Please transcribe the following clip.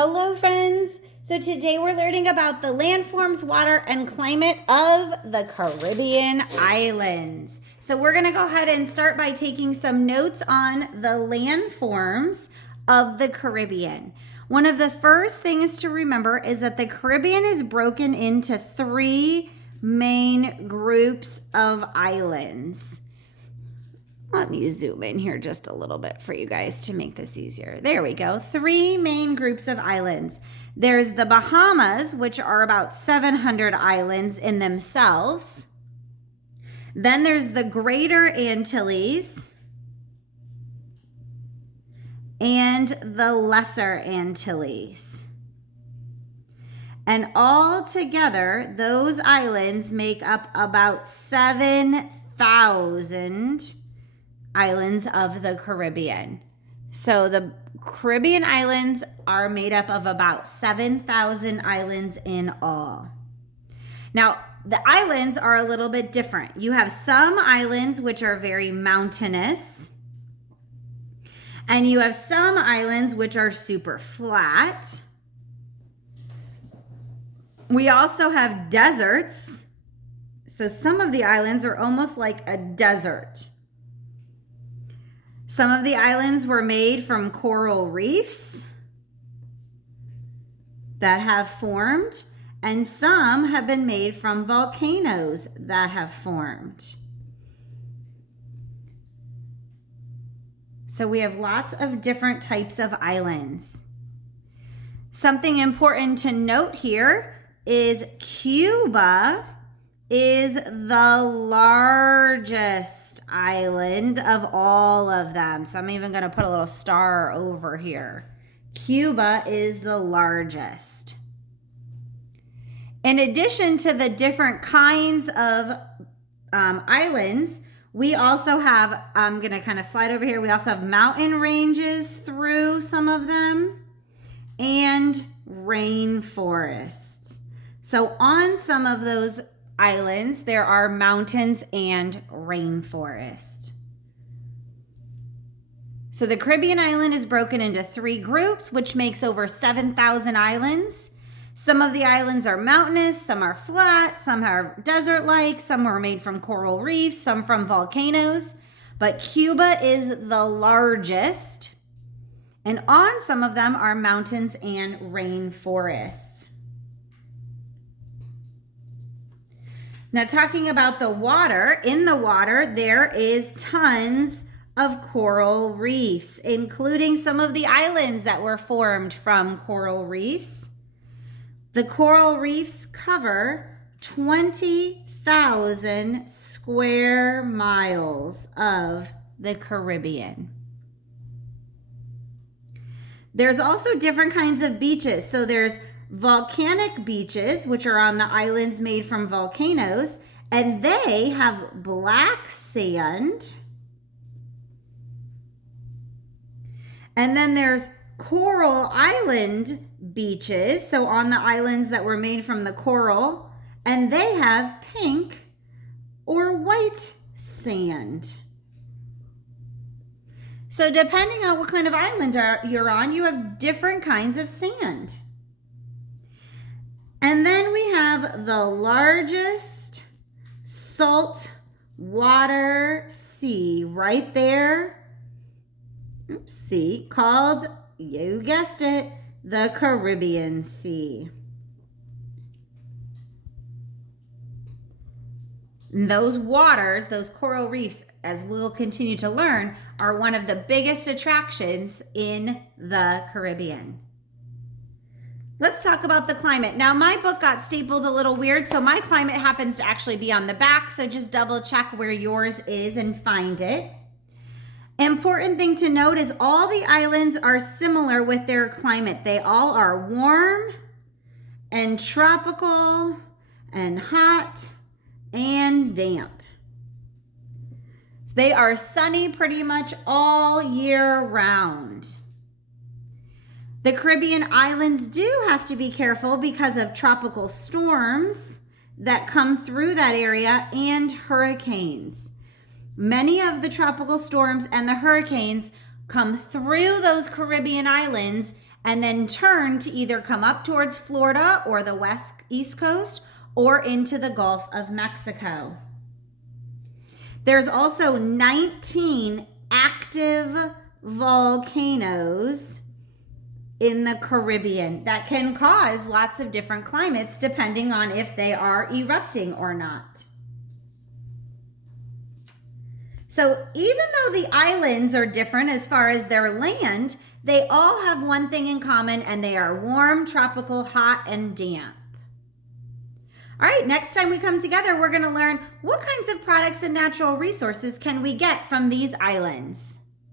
Hello friends! So today we're learning about the landforms, water, and climate of the Caribbean islands. So we're going to go ahead and start by taking some notes on the landforms of the Caribbean. One of the first things to remember is that the Caribbean is broken into three main groups of islands. Let me zoom in here just a little bit for you guys to make this easier. There we go. Three main groups of islands. There's the Bahamas, which are about 700 islands in themselves. Then there's the Greater Antilles and the Lesser Antilles. And all together, those islands make up about 7,000 islands of the Caribbean. So the Caribbean islands are made up of about 7,000 islands in all. Now, the islands are a little bit different. You have some islands which are very mountainous, and you have some islands which are super flat. We also have deserts. So some of the islands are almost like a desert. Some of the islands were made from coral reefs that have formed, and some have been made from volcanoes that have formed. So we have lots of different types of islands. Something important to note here is Cuba is the largest island of all of them. So I'm even going to put a little star over here. Cuba is the largest. In addition to the different kinds of islands, we also have, I'm going to kind of slide over here, we also have mountain ranges through some of them and rainforests. So on some of those islands, there are mountains and rainforest. So the Caribbean island is broken into three groups, which makes over 7,000 islands. Some of the islands are mountainous, some are flat, some are desert-like, some are made from coral reefs, some from volcanoes. But Cuba is the largest, and on some of them are mountains and rainforests. Now, talking about the water, in the water, there is tons of coral reefs, including some of the islands that were formed from coral reefs. The coral reefs cover 20,000 square miles of the Caribbean. There's also different kinds of beaches. So there's volcanic beaches, which are on the islands made from volcanoes, and they have black sand. And then there's coral island beaches, so on the islands that were made from the coral, and they have pink or white sand. So depending on what kind of island you're on, you have different kinds of sand. And then we have the largest salt water sea right there. Sea called, you guessed it, the Caribbean Sea. And those waters, those coral reefs, as we'll continue to learn, are one of the biggest attractions in the Caribbean. Let's talk about the climate. Now, my book got stapled a little weird, so my climate happens to actually be on the back, so just double check where yours is and find it. Important thing to note is all the islands are similar with their climate. They all are warm and tropical and hot and damp. They are sunny pretty much all year round. The Caribbean islands do have to be careful because of tropical storms that come through that area and hurricanes. Many of the tropical storms and the hurricanes come through those Caribbean islands and then turn to either come up towards Florida or the East Coast or into the Gulf of Mexico. There's also 19 active volcanoes in the Caribbean that can cause lots of different climates depending on if they are erupting or not. So even though the islands are different as far as their land, they all have one thing in common, and they are warm, tropical, hot, and damp. All right, next time we come together, we're going to learn what kinds of products and natural resources can we get from these islands.